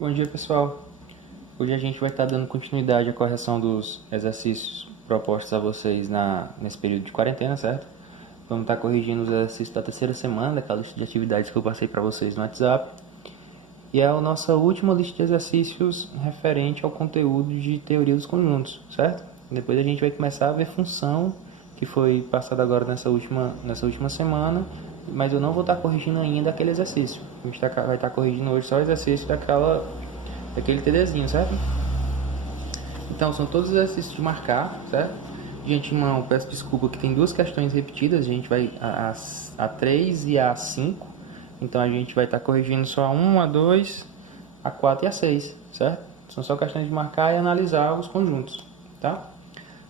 Bom dia, pessoal. Hoje a gente vai estar dando continuidade à correção dos exercícios propostos a vocês nesse período de quarentena, certo? Vamos estar corrigindo os exercícios da terceira semana, daquela lista de atividades que eu passei para vocês no WhatsApp. E é a nossa última lista de exercícios referente ao conteúdo de teoria dos conjuntos, certo? Depois a gente vai começar a ver função, que foi passada agora nessa última semana, mas eu não vou estar corrigindo ainda aquele exercício. A gente vai estar corrigindo hoje só o exercício daquele TDzinho, certo? Então, são todos os exercícios de marcar, certo? De antemão, peço desculpa que tem duas questões repetidas, a gente vai a 3 e a 5. Então, a gente vai estar corrigindo só a 1, a 2, a 4 e a 6, certo? São só questões de marcar e analisar os conjuntos, tá?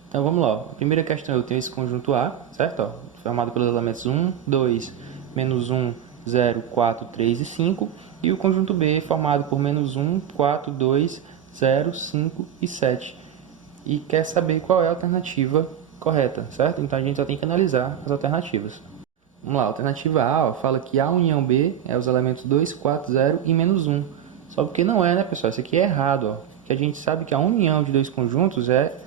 Então, vamos lá. A primeira questão, eu tenho esse conjunto A, certo? Ó, formado pelos elementos 1, 2, menos 1, 0, 4, 3 e 5. E o conjunto B formado por menos 1, 4, 2, 0, 5 e 7. E quer saber qual é a alternativa correta, certo? Então, a gente só tem que analisar as alternativas. Vamos lá, a alternativa A, ó, fala que A união B é os elementos 2, 4, 0 e menos 1. Só porque não é, né, pessoal? Isso aqui é errado, ó. Porque a gente sabe que a união de dois conjuntos é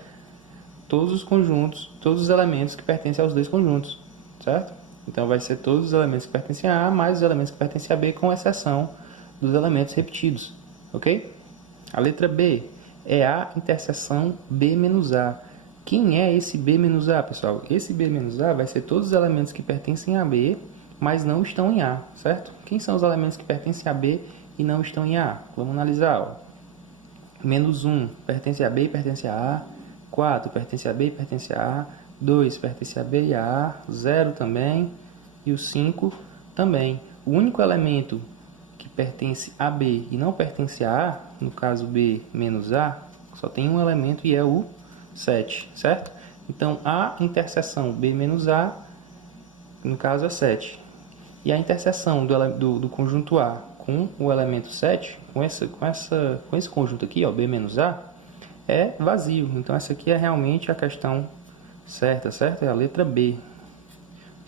todos os conjuntos, todos os elementos que pertencem aos dois conjuntos, certo? Então, vai ser todos os elementos que pertencem a A mais os elementos que pertencem a B, com exceção dos elementos repetidos, ok? A letra B é A interseção B menos A. Quem é esse B menos A, pessoal? Esse B menos A vai ser todos os elementos que pertencem a B, mas não estão em A, certo? Quem são os elementos que pertencem a B e não estão em A? Vamos analisar, ó. Menos 1 pertence a B e pertence a A. 4 pertence a B e pertence a A. 2 pertence a B e a A. 0 também. E o 5 também. O único elemento que pertence a B e não pertence a A, no caso B menos A, só tem um elemento e é o 7, certo? Então, a interseção B menos A, no caso, é 7. E a interseção do conjunto A com o elemento 7, com esse conjunto aqui, ó, B menos A, é vazio. Então, essa aqui é realmente a questão certa, certo? É a letra B.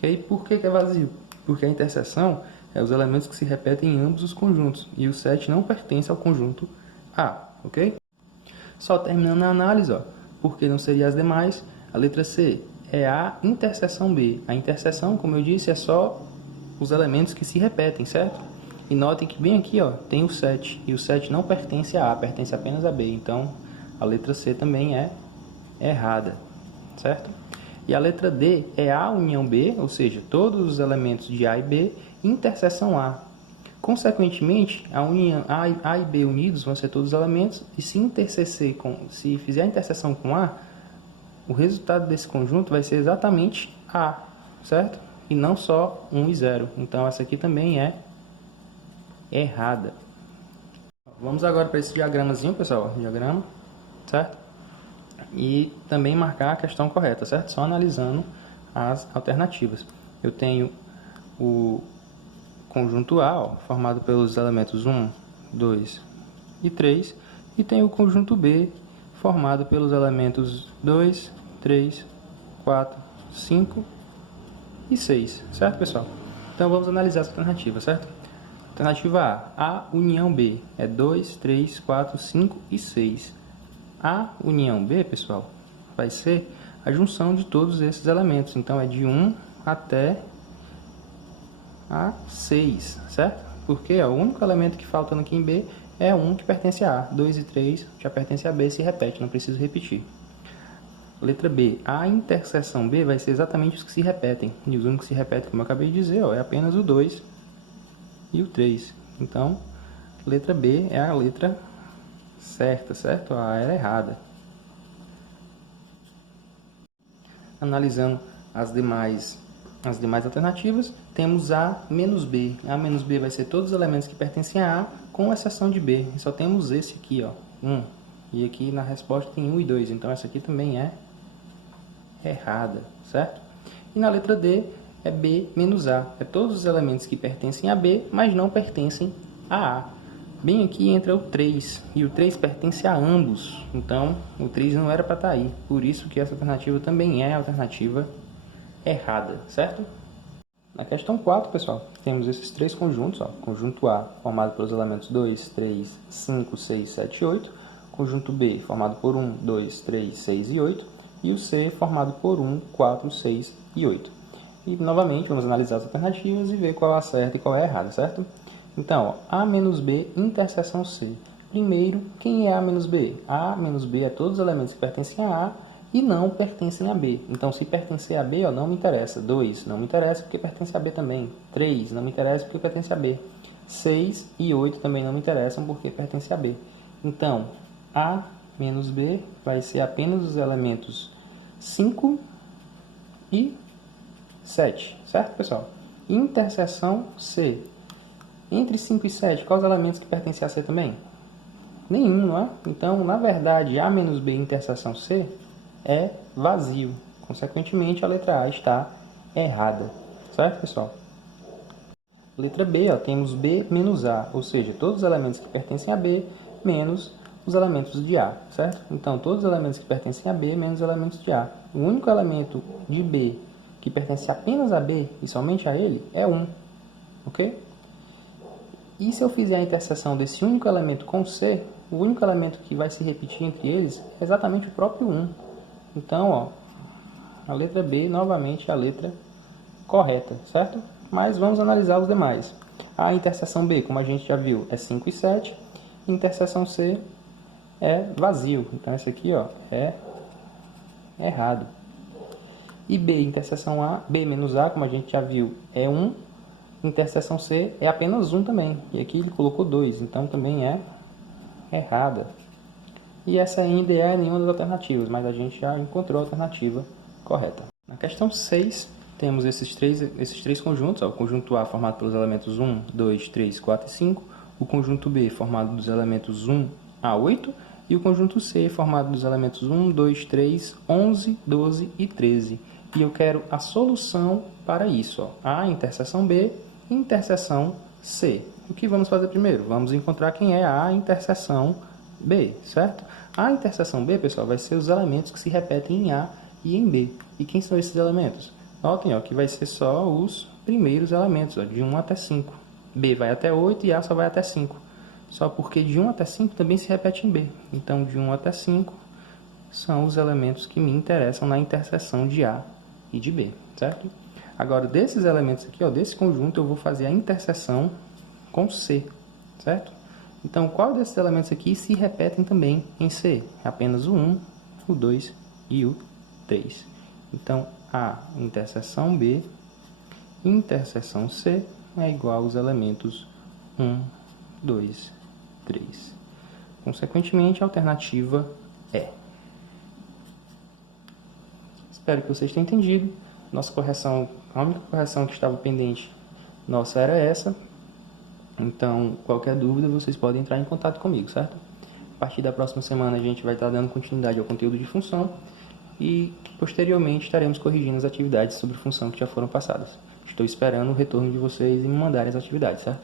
E por que é vazio? Porque a interseção é os elementos que se repetem em ambos os conjuntos, e o 7 não pertence ao conjunto A, ok? Só terminando a análise, ó, porque não seria as demais, a letra C é a interseção B. A interseção, como eu disse, é só os elementos que se repetem, certo? E notem que bem aqui, ó, tem o 7, e o 7 não pertence a A, pertence apenas a B. Então, a letra C também é errada, certo? E a letra D é A união B, ou seja, todos os elementos de A e B, interseção A. Consequentemente, a união A e B unidos vão ser todos os elementos, e se fizer a interseção com A, o resultado desse conjunto vai ser exatamente A, certo? E não só 1 e 0. Então, essa aqui também é errada. Vamos agora para esse diagramazinho, pessoal. Diagrama, certo? E também marcar a questão correta, certo? Só analisando as alternativas. Eu tenho o conjunto A, ó, formado pelos elementos 1, 2 e 3, e tem o conjunto B, formado pelos elementos 2, 3, 4, 5 e 6, certo, pessoal? Então, vamos analisar as alternativas, certo? Alternativa A união B, é 2, 3, 4, 5 e 6. A união B, pessoal, vai ser a junção de todos esses elementos. Então, é de 1 até a 6, certo? Porque ó, o único elemento que falta aqui em B é 1 que pertence a A. 2 e 3 já pertence a B, se repete, não preciso repetir. Letra B, a interseção B vai ser exatamente os que se repetem. E os únicos que se repetem, como eu acabei de dizer, ó, é apenas o 2 e o 3. Então, letra B é a letra certa, certo? A era errada. Analisando as demais alternativas, temos A menos B. A menos B vai ser todos os elementos que pertencem a A, com exceção de B. E só temos esse aqui, ó, 1. E aqui na resposta tem 1 e 2. Então, essa aqui também é errada, certo? E na letra D é B menos A. É todos os elementos que pertencem a B, mas não pertencem a A. Bem aqui entra o 3, e o 3 pertence a ambos, então o 3 não era para estar aí, por isso que essa alternativa também é a alternativa errada, certo? Na questão 4, pessoal, temos esses três conjuntos. Ó. Conjunto A, formado pelos elementos 2, 3, 5, 6, 7 e 8. Conjunto B, formado por 1, 2, 3, 6 e 8. E o C, formado por 1, 4, 6 e 8. E, novamente, vamos analisar as alternativas e ver qual é a certa e qual é a errada, certo? Então, ó, A menos B, interseção C. Primeiro, quem é A menos B? A menos B é todos os elementos que pertencem a A e não pertencem a B. Então, se pertencer a B, ó, não me interessa. 2, não me interessa porque pertence a B também. 3, não me interessa porque pertence a B. 6 e 8 também não me interessam porque pertence a B. Então, A menos B vai ser apenas os elementos 5 e 7, certo, pessoal? Interseção C. Entre 5 e 7, quais elementos que pertencem a C também? Nenhum, não é? Então, na verdade, A menos B interseção C é vazio. Consequentemente, a letra A está errada. Certo, pessoal? Letra B, ó, temos B menos A, ou seja, todos os elementos que pertencem a B menos os elementos de A, certo? Então, todos os elementos que pertencem a B menos os elementos de A. O único elemento de B que pertence apenas a B e somente a ele é 1, ok? E se eu fizer a interseção desse único elemento com C, o único elemento que vai se repetir entre eles é exatamente o próprio 1. Então, ó, a letra B, novamente, é a letra correta, certo? Mas vamos analisar os demais. A interseção B, como a gente já viu, é 5 e 7. Interseção C é vazio. Então, esse aqui, ó, é errado. E B, interseção A, B menos A, como a gente já viu, é 1. Interseção C é apenas 1 também. E aqui ele colocou 2, então também é errada. E essa ainda é nenhuma das alternativas, mas a gente já encontrou a alternativa correta. Na questão 6, temos esses três conjuntos. Ó, o conjunto A formado pelos elementos 1, 2, 3, 4 e 5. O conjunto B formado dos elementos 1 a 8. E o conjunto C formado dos elementos 1, 2, 3, 11, 12 e 13. E eu quero a solução para isso. Ó. A interseção B, interseção C. O que vamos fazer primeiro? Vamos encontrar quem é a interseção B, certo? A interseção B, pessoal, vai ser os elementos que se repetem em A e em B. E quem são esses elementos? Notem, ó, que vai ser só os primeiros elementos, ó, de 1 até 5. B vai até 8 e A só vai até 5. Só porque de 1 até 5 também se repete em B. Então, de 1 até 5 são os elementos que me interessam na interseção de A e de B, certo? Agora, desses elementos aqui, ó, desse conjunto, eu vou fazer a interseção com C, certo? Então, qual desses elementos aqui se repetem também em C? Apenas o 1, o 2 e o 3. Então, A interseção B, interseção C é igual aos elementos 1, 2, 3. Consequentemente, a alternativa é. Espero que vocês tenham entendido. Nossa correção, a única correção que estava pendente nossa era essa. Então, qualquer dúvida, vocês podem entrar em contato comigo, certo? A partir da próxima semana, a gente vai estar dando continuidade ao conteúdo de função e, posteriormente, estaremos corrigindo as atividades sobre função que já foram passadas. Estou esperando o retorno de vocês e me mandarem as atividades, certo?